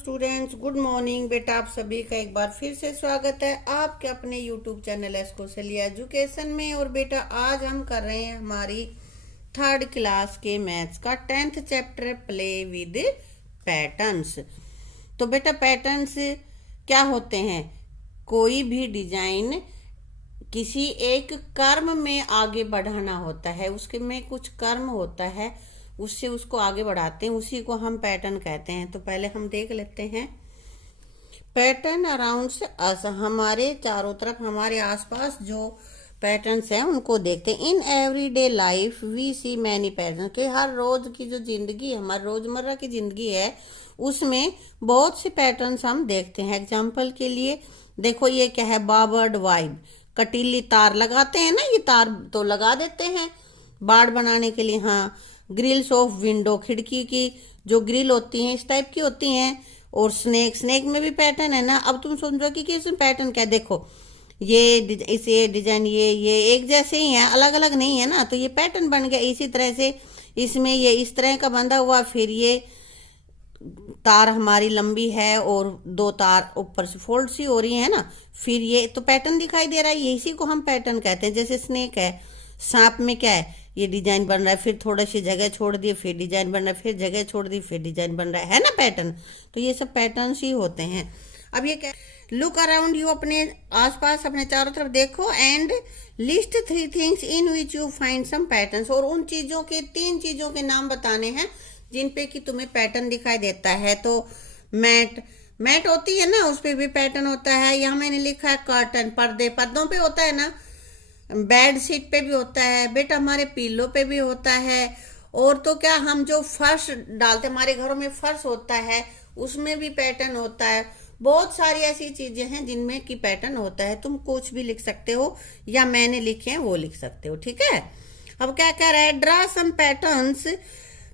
Students, good morning. बेटा आप सभी का एक बार फिर से स्वागत है आपके अपने यूट्यूब चैनल एस्कोसलिया एजुकेशन में। और बेटा आज हम कर रहे हैं हमारी थर्ड क्लास के मैथ्स का 10th chapter play with patterns. तो बेटा पैटर्न्स क्या होते हैं? कोई भी डिजाइन किसी एक कर्म में आगे बढ़ाना होता है, उसके में कुछ कर्म होता है, उससे उसको आगे बढ़ाते हैं, उसी को हम पैटर्न कहते हैं। तो पहले हम देख लेते हैं पैटर्न अराउंड अस। हमारे चारों तरफ, हमारे आसपास जो पैटर्न्स हैं उनको देखते हैं। In everyday life we see many pattern, के हर रोज की जो जिंदगी, हमारी रोजमर्रा की जिंदगी है उसमें बहुत से पैटर्न्स हम देखते हैं। एग्जाम्पल के लिए देखो, ये क्या है? बाबर्ड वाइब, कटीली तार लगाते हैं ना, ये तार तो लगा देते हैं बाड़ बनाने के लिए। हाँ, ग्रिल्स ऑफ विंडो, खिड़की की जो ग्रिल होती हैं इस टाइप की होती हैं। और स्नेक में भी पैटर्न है ना। अब तुम समझो कि इसमें पैटर्न क्या है। देखो ये इसे डिजाइन ये एक जैसे ही है, अलग अलग नहीं है ना, तो ये पैटर्न बन गया। इसी तरह से इसमें ये इस तरह का बंधा हुआ, फिर ये तार हमारी लंबी है और दो तार ऊपर से फोल्ड सी हो रही है ना, फिर ये तो पैटर्न दिखाई दे रहा है। इसी को हम पैटर्न कहते हैं। जैसे स्नेक है, सांप में क्या है? ये डिजाइन बन रहा है, फिर थोड़ा सी जगह छोड़ दी, फिर डिजाइन बन रहा है, फिर जगह छोड़ दी, फिर डिजाइन बन रहा है ना पैटर्न। तो ये सब पैटर्न्स ही होते हैं। अब ये क्या? लुक अराउंड यू, अपने आसपास अपने चारों तरफ देखो and list 3 things in which you find some patterns. और उन चीजों के 3 चीजों के नाम बताने हैं जिन पे कि तुम्हें पैटर्न दिखाई देता है। तो मैट होती है ना, उस पे भी पैटर्न होता है। यहाँ मैंने लिखा है कर्टन, पर्दों पे होता है ना। बेड शीट पे भी होता है बेटा, हमारे पिल्लो पे भी होता है। और तो क्या, हम जो फर्श डालते, हमारे घरों में फर्श होता है उसमें भी पैटर्न होता है। बहुत सारी ऐसी चीजें हैं जिनमें कि पैटर्न होता है। तुम कुछ भी लिख सकते हो या मैंने लिखे हैं वो लिख सकते हो, ठीक है। अब क्या कह रहा है? Draw some patterns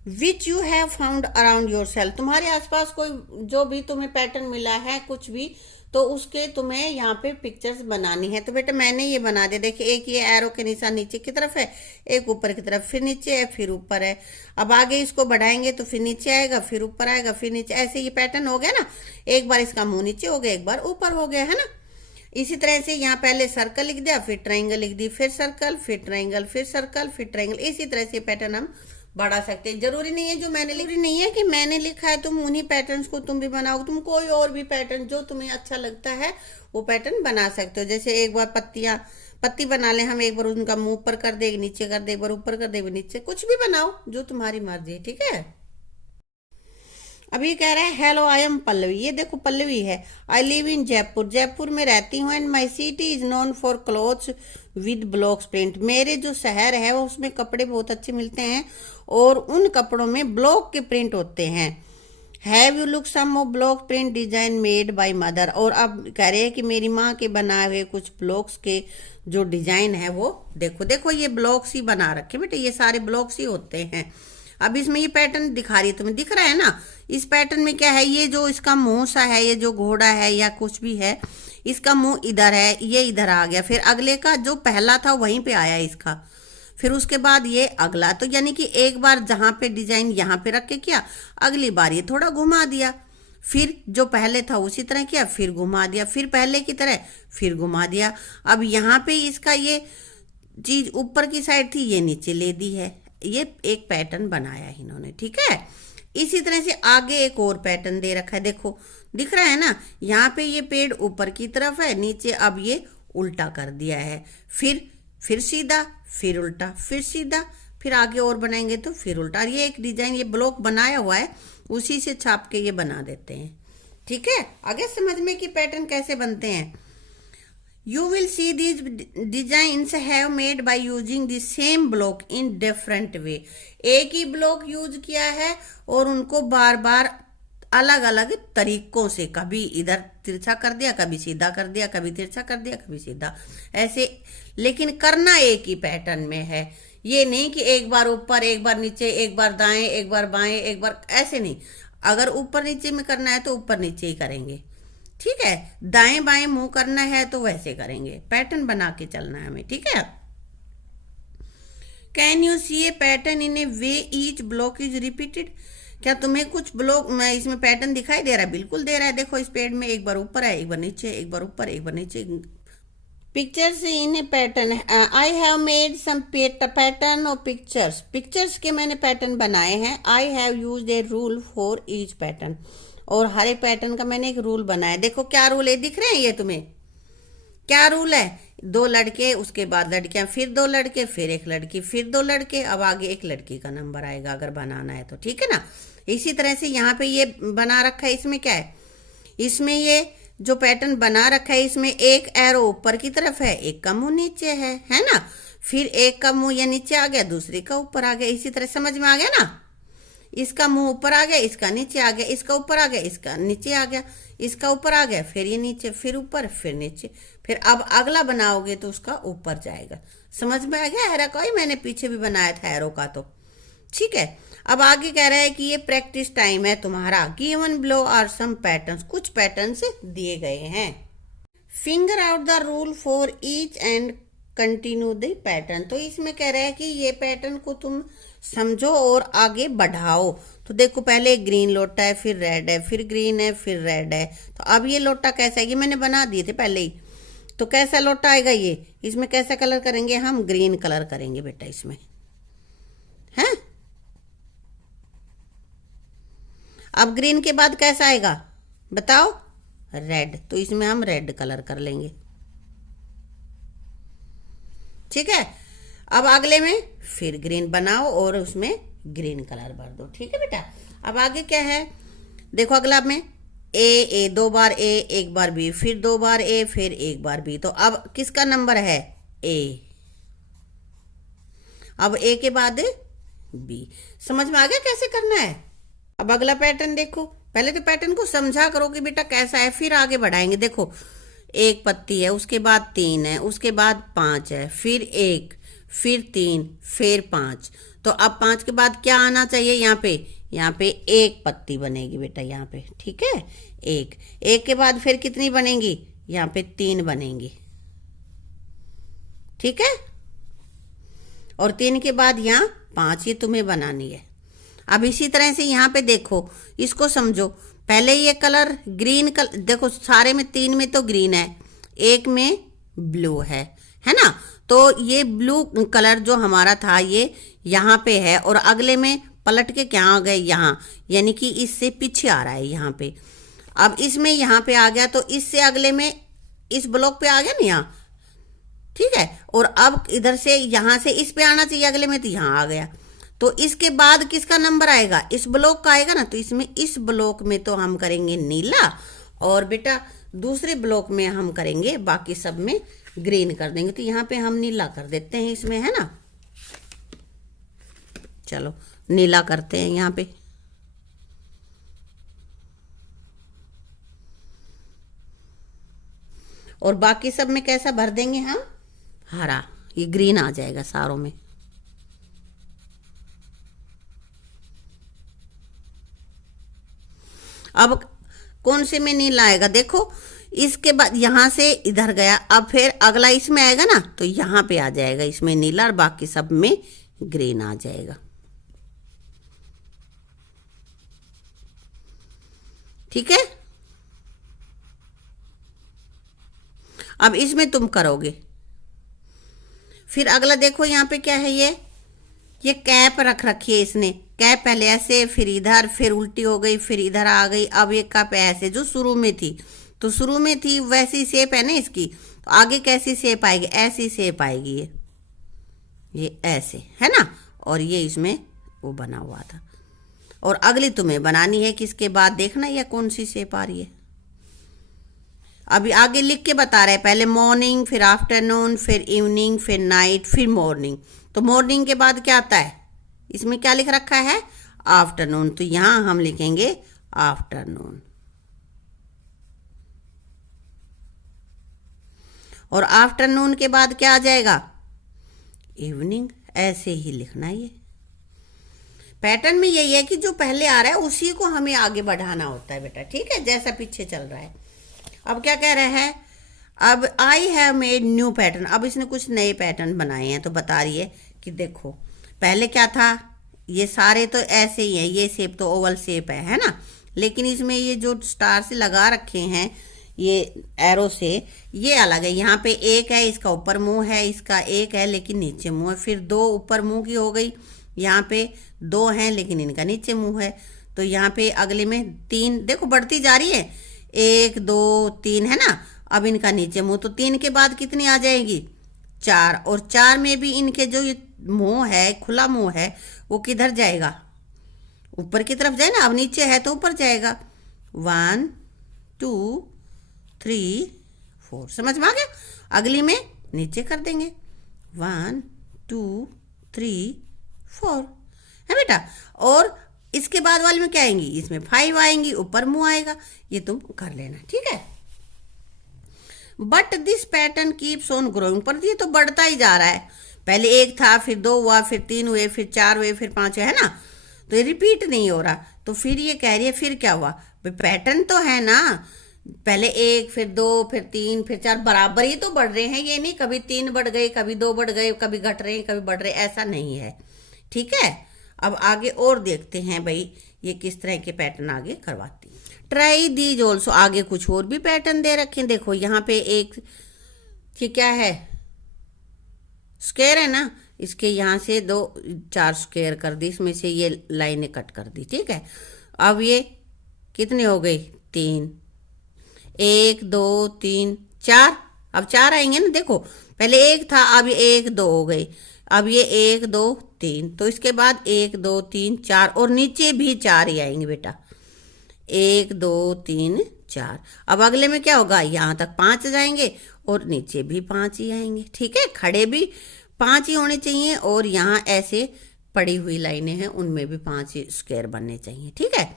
which you have found around yourself. तुम्हारे आसपास कोई जो भी तुम्हें पैटर्न मिला है कुछ भी, तो उसके तुम्हें यहाँ पे पिक्चर्स बनानी है। तो बेटा मैंने ये बना दिया। देखिए, एक ये एरो के निशान नीचे की तरफ है, एक ऊपर की तरफ, फिर नीचे है, फिर ऊपर है। अब आगे इसको बढ़ाएंगे तो फिर नीचे आएगा, फिर ऊपर आएगा, फिर नीचे। ऐसे ये पैटर्न हो गया ना। एक बार इसका मुंह नीचे हो गया, एक बार ऊपर हो गया, है ना। इसी तरह से यहाँ पहले सर्कल लिख दिया, फिर ट्राइंगल लिख दी, फिर सर्कल, फिर ट्राइंगल, फिर सर्कल, फिर ट्राइंगल। इसी तरह से पैटर्न हम बढ़ा सकते हैं। जरूरी नहीं है जो मैंने जरूरी नहीं है कि मैंने लिखा है तुम उन्हीं पैटर्न्स को तुम भी बनाओ। तुम कोई और भी पैटर्न जो तुम्हें अच्छा लगता है वो पैटर्न बना सकते हो। जैसे एक बार पत्ती बना ले हम, एक बार उनका मुंह ऊपर कर दे, नीचे कर दे, एक बार ऊपर कर दे, नीचे। कुछ भी बनाओ जो तुम्हारी मर्जी, ठीक है। अभी कह रहा है हेलो आई एम पल्लवी। ये देखो पल्लवी है। I live in Jaipur, Jaipur में रहती हूँ। And my city is known for clothes with blocks print. मेरे जो शहर है उसमें कपड़े बहुत अच्छे मिलते हैं और उन कपड़ों में ब्लॉक के प्रिंट होते हैं। Have you look some of block print design made by mother. और अब कह रहे हैं कि मेरी माँ के बनाए हुए कुछ ब्लॉक्स के जो डिजाइन है वो देखो। देखो ये ब्लॉक्स ही बना रखे बेटे, ये सारे ब्लॉक्स ही होते हैं। अब इसमें ये पैटर्न दिखा रही है, तुम्हें दिख रहा है ना। इस पैटर्न में क्या है? ये जो इसका मुंह सा है, ये जो घोड़ा है या कुछ भी है, इसका मुंह इधर है, ये इधर आ गया। फिर अगले का जो पहला था वहीं पे आया इसका, फिर उसके बाद ये अगला। तो यानी कि एक बार जहां पे डिजाइन यहाँ पे रख के किया, अगली बार ये थोड़ा घुमा दिया, फिर जो पहले था उसी तरह किया, फिर घुमा दिया, फिर पहले की तरह फिर घुमा दिया। अब यहाँ पे इसका ये चीज ऊपर की साइड थी, ये नीचे ले दी है। ये एक पैटर्न बनाया है इन्होंने, ठीक है। इसी तरह से आगे एक और पैटर्न दे रखा है, देखो दिख रहा है ना। यहाँ पे ये पेड़ ऊपर की तरफ है, नीचे अब ये उल्टा कर दिया है। फिर सीधा, फिर उल्टा, फिर सीधा, फिर आगे और बनाएंगे तो फिर उल्टा। ये एक डिजाइन, ये ब्लॉक बनाया हुआ है, उसी से छाप के ये बना देते हैं, ठीक है। आगे समझ में कि पैटर्न कैसे बनते हैं। You will see these designs have made by using the same block in different way. एक ही ब्लॉक यूज किया है और उनको बार बार अलग अलग तरीकों से, कभी इधर तिरछा कर दिया, कभी सीधा कर दिया, कभी तिरछा कर दिया, कभी सीधा, ऐसे। लेकिन करना एक ही पैटर्न में है। ये नहीं कि एक बार ऊपर, एक बार नीचे, एक बार दाएं, एक बार बाएं, एक बार ऐसे नहीं। अगर ऊपर नीचे में करना है तो ऊपर नीचे ही करेंगे, ठीक है। दाएं बाएं मुंह करना है तो वैसे करेंगे। पैटर्न बना के चलना है हमें, ठीक है। Can you see a pattern in a way each block is repeated. क्या तुम्हें कुछ ब्लॉक में इसमें पैटर्न दिखाई दे रहा है? बिल्कुल दे रहा है। देखो इस पेड़ में एक बार ऊपर है, एक बार नीचे, एक बार ऊपर, एक बार नीचे। Pictures in a pattern. I have made some pattern और पिक्चर्स। पिक्चर्स के मैंने पैटर्न बनाए हैं। I have used a rule for each pattern. और हर एक पैटर्न का मैंने एक रूल बनाया। देखो क्या रूल है, दिख रहे हैं ये तुम्हें? क्या रूल है? 2 लड़के, उसके बाद लड़कियां, फिर 2 लड़के, फिर एक लड़की, फिर 2 लड़के, अब आगे एक लड़की का नंबर आएगा अगर बनाना है तो। ठीक है ना? इसी तरह से यहाँ पे ये बना रखा है। इसमें क्या है? इसमें ये जो पैटर्न बना रखा है, इसमें एक एरो ऊपर की तरफ है, एक का मुंह नीचे है ना? फिर एक का मुंह या नीचे आ गया, दूसरे का ऊपर आ गया। इसी तरह समझ में आ गया ना? इसका मुंह ऊपर आ गया, इसका नीचे आ गया, इसका ऊपर आ गया, इसका नीचे आ गया, इसका ऊपर आ गया, फिर ये नीचे, फिर ऊपर, फिर नीचे, फिर अब अगला बनाओगे तो उसका ऊपर जाएगा। समझ में आ गया? एरो का ही मैंने पीछे भी बनाया था एरो का तो। ठीक है, अब आगे कह रहा है कि ये प्रैक्टिस टाइम है तुम्हारा। Given below are some patterns. कुछ पैटर्न्स दिए गए हैं। Finger out the rule for each and continue the pattern. तो इसमें कह रहा है कि ये पैटर्न को तुम समझो और आगे बढ़ाओ। तो देखो पहले ग्रीन लोटा है, फिर रेड है, फिर ग्रीन है, फिर रेड है। तो अब ये लोटा कैसा है? ये मैंने बना दिए थे पहले ही। तो कैसा लोटा आएगा ये? इसमें कैसा कलर करेंगे हम? ग्रीन कलर करेंगे बेटा इसमें, है? अब ग्रीन के बाद कैसा आएगा बताओ? रेड। तो इसमें हम रेड कलर कर लेंगे। ठीक है, अब अगले में फिर ग्रीन बनाओ और उसमें ग्रीन कलर भर दो। ठीक है बेटा? अब आगे क्या है देखो, अगला में ए 2 बार ए, 1 बार बी, फिर 2 बार ए, फिर 1 बार बी। तो अब किसका नंबर है? ए। अब ए के बाद बी। समझ में आ गया कैसे करना है? अब अगला पैटर्न देखो। पहले तो पैटर्न को समझा करो कि बेटा कैसा है, फिर आगे बढ़ाएंगे। देखो 1 पत्ती है, उसके बाद 3 है, उसके बाद 5 है, फिर 1, फिर 3, फिर 5। तो अब 5 के बाद क्या आना चाहिए? यहाँ पे 1 पत्ती बनेगी बेटा यहाँ पे। ठीक है, 1 के बाद फिर कितनी बनेंगी? यहाँ पे 3 बनेंगी। ठीक है, और 3 के बाद यहाँ 5 ये तुम्हें बनानी है। अब इसी तरह से यहाँ पे देखो, इसको समझो। पहले ये कलर ग्रीन कलर, देखो सारे में 3 में तो ग्रीन है, 1 में ब्लू है ना? तो ये ब्लू कलर जो हमारा था ये यहाँ पे है, और अगले में पलट के क्या आ गए? यहाँ, यानी कि इससे पीछे आ रहा है यहाँ पे। अब इसमें यहाँ पे आ गया, तो इससे अगले में इस ब्लॉक पे आ गया ना यहाँ। ठीक है, और अब इधर से यहाँ से इस पे आना चाहिए अगले में, तो यहाँ आ गया। तो इसके बाद किसका नंबर आएगा? इस ब्लॉक का आएगा ना। तो इसमें इस ब्लॉक में तो हम करेंगे नीला, और बेटा दूसरे ब्लॉक में हम करेंगे, बाकी सब में ग्रीन कर देंगे। तो यहाँ पे हम नीला कर देते हैं इसमें, है ना? चलो नीला करते हैं यहाँ पे। और बाकी सब में कैसा भर देंगे हम? हरा। ये ग्रीन आ जाएगा सारों में। अब कौन से में नीला आएगा? देखो इसके बाद यहां से इधर गया, अब फिर अगला इसमें आएगा ना, तो यहां पे आ जाएगा इसमें नीला, और बाकी सब में ग्रीन आ जाएगा। ठीक है, अब इसमें तुम करोगे। फिर अगला देखो यहाँ पे क्या है? ये कैप रख रखी है इसने। कैप पहले ऐसे, फिर इधर, फिर उल्टी हो गई, फिर इधर आ गई। अब ये कैप ऐसे जो शुरू में थी, तो शुरू में थी वैसी शेप है ना इसकी। तो आगे कैसी शेप आएगी? ऐसी शेप आएगी ये ऐसे, है ना? और ये इसमें वो बना हुआ था। और अगली तुम्हें बनानी है, किसके बाद देखना ये कौन सी शेप आ रही है। अभी आगे लिख के बता रहे हैं, पहले मॉर्निंग, फिर आफ्टरनून, फिर इवनिंग, फिर नाइट, फिर मॉर्निंग। तो मॉर्निंग के बाद क्या आता है? इसमें क्या लिख रखा है? आफ्टरनून। तो यहां हम लिखेंगे आफ्टरनून। और आफ्टरनून के बाद क्या आ जाएगा? इवनिंग। ऐसे ही लिखना है। ये पैटर्न में यही है कि जो पहले आ रहा है उसी को हमें आगे बढ़ाना होता है बेटा। ठीक है, जैसा पीछे चल रहा है। अब क्या कह रहा है? अब आई हैव मेड न्यू पैटर्न। अब इसने कुछ नए पैटर्न बनाए हैं, तो बता रही है कि देखो पहले क्या था? ये सारे तो ऐसे ही है, ये शेप तो ओवल शेप है ना, लेकिन इसमें ये जो स्टार से लगा रखे हैं ये एरो से, ये अलग है। यहाँ पे एक है, इसका ऊपर मुंह है, इसका एक है लेकिन नीचे मुंह है। फिर दो ऊपर मुंह की हो गई, यहाँ पे दो हैं लेकिन इनका नीचे मुंह है। तो यहाँ पे अगले में तीन, देखो बढ़ती जा रही है, एक दो तीन है ना। अब इनका नीचे मुंह, तो तीन के बाद कितनी आ जाएगी, चार। और चार में भी इनके जो ये मुंह है, खुला मुंह है, वो किधर जाएगा, ऊपर की तरफ जाए ना। अब नीचे है तो ऊपर जाएगा। 1 2 3 4, समझ में आ गया। अगली में नीचे कर देंगे, 1 2 3 4 है बेटा। और इसके बाद वाले में क्या आएंगी, इसमें 5 आएंगी, ऊपर मुंह आएगा। ये तुम कर लेना, ठीक है। But this pattern keeps on growing, पर ये तो बढ़ता ही जा रहा है। पहले एक था, फिर दो हुआ, फिर तीन हुए, फिर चार हुए, फिर पांच हुए, है ना। तो ये रिपीट नहीं हो रहा। तो फिर ये कह रही है फिर क्या हुआ, पैटर्न तो है ना, पहले एक, फिर दो, फिर तीन, फिर चार, बराबर ही तो बढ़ रहे हैं। ये नहीं कभी तीन बढ़ गए, कभी दो बढ़ गए, कभी घट रहे हैं, कभी बढ़ रहे, ऐसा नहीं है, ठीक है। अब आगे और देखते हैं भाई ये किस तरह के पैटर्न आगे करवाती है। ट्राई दीज ऑल्सो, आगे कुछ और भी पैटर्न दे रखे हैं। देखो यहाँ पे एक, ये क्या है, स्क्वायर है ना, इसके यहाँ से दो चार स्क्वायर कर दी, इसमें से ये लाइनें कट कर दी, ठीक है। अब ये कितने हो गई, तीन, एक दो तीन चार, अब चार आएंगे ना। देखो पहले एक था, अब ये एक दो हो गई, अब ये एक दो तीन, तो इसके बाद एक दो तीन चार, और नीचे भी चार ही आएंगे बेटा, एक दो तीन चार। अब अगले में क्या होगा, यहाँ तक पांच जाएंगे और नीचे भी पांच ही आएंगे, ठीक है। खड़े भी पांच ही होने चाहिए, और यहाँ ऐसे पड़ी हुई लाइनें हैं उनमें भी पांच ही स्क्वायर बनने चाहिए, ठीक है।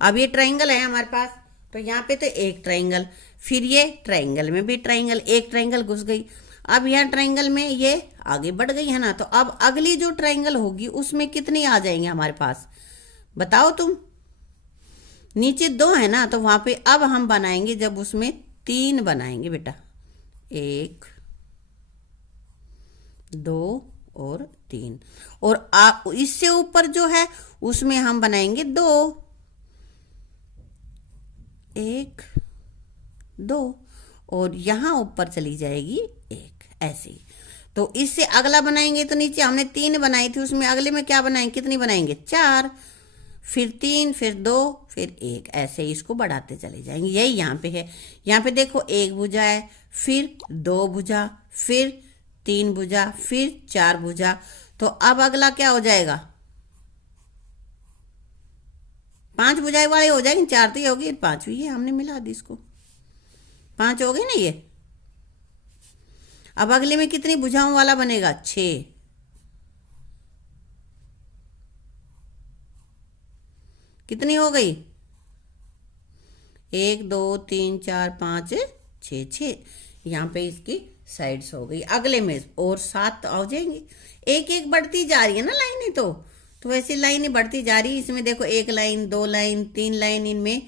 अब ये ट्राइंगल है हमारे पास, तो यहाँ पे तो एक ट्राइंगल, फिर ये ट्राइंगल में भी ट्राइंगल, एक ट्राइंगल घुस गई। अब यहाँ ट्राइंगल में ये आगे बढ़ गई है ना, तो अब अगली जो ट्राइंगल होगी उसमें कितनी आ जाएंगे हमारे पास, बताओ तुम। नीचे दो है ना, तो वहां पे अब हम बनाएंगे, जब उसमें तीन बनाएंगे बेटा, एक दो और तीन, और इससे ऊपर जो है उसमें हम बनाएंगे दो, एक दो, और यहां ऊपर चली जाएगी एक, ऐसे ही। तो इससे अगला बनाएंगे, तो नीचे हमने तीन बनाई थी, उसमें अगले में क्या बनाएंगे, कितनी बनाएंगे, चार, फिर तीन, फिर दो, फिर एक, ऐसे ही इसको बढ़ाते चले जाएंगे। यही यहाँ पे है। यहाँ पे देखो एक भुजा है, फिर दो भुजा, फिर तीन भुजा, फिर चार भुजा। तो अब अगला क्या हो जाएगा, पांच भुजाएं वाले हो जाएंगे। चार तो ये होगी, पांचवी है, हमने मिला दी इसको, पांच हो गई ना ये। अब अगले में कितनी भुजाओं वाला बनेगा, 6, कितनी हो गई, एक दो तीन चार पाँच छः, 6। यहाँ पे इसकी साइड्स हो गई। अगले में और 7 आ जाएंगी। एक एक बढ़ती जा रही है ना लाइनें, तो वैसे लाइनें बढ़ती जा रही है। इसमें देखो एक लाइन, दो लाइन, तीन लाइन, इनमें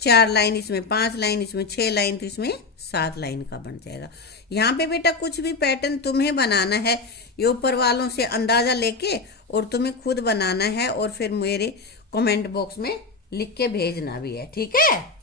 4 लाइन, इसमें 5 लाइन, इसमें 6 लाइन, तो इसमें 7 लाइन का बन जाएगा। यहाँ पे बेटा कुछ भी पैटर्न तुम्हें बनाना है, ये ऊपर वालों से अंदाजा लेके और तुम्हें खुद बनाना है, और फिर मेरे कमेंट बॉक्स में लिख के भेजना भी है, ठीक है।